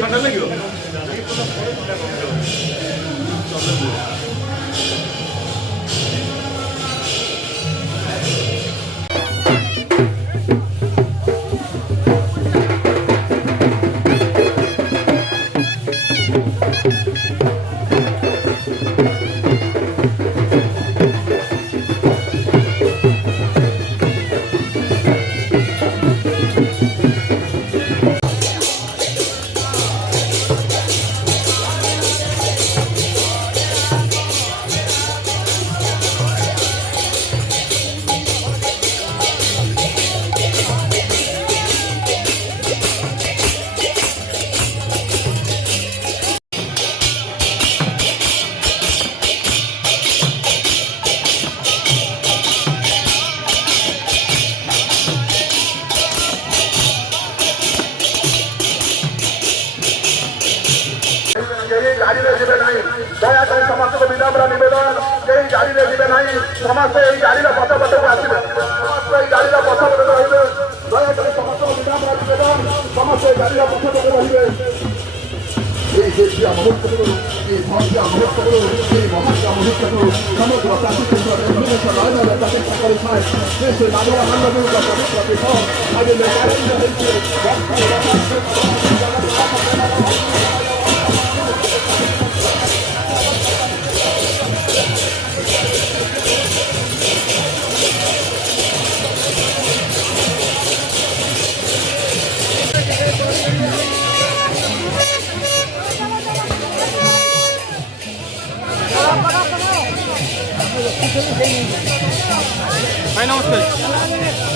ঠান্ডা লাগবে दयाकोरी समस्त को विनम्र नवेदन कहीं गाड़ी में जीवे ना समस्त ये गाड़ी पथपथ को आसवे समस्त ये गाड़ी पथपथ रे दयाकोरी समस्त को विनम्र नवेदन समस्त ये गाड़ी पथपथ रे मुहूर्त भव्य मुहूर्त महात्मा मुहूर्त समग्र प्राचीन प्रतिष्ठा कर मानव पवित्र ভাই নমস্কার।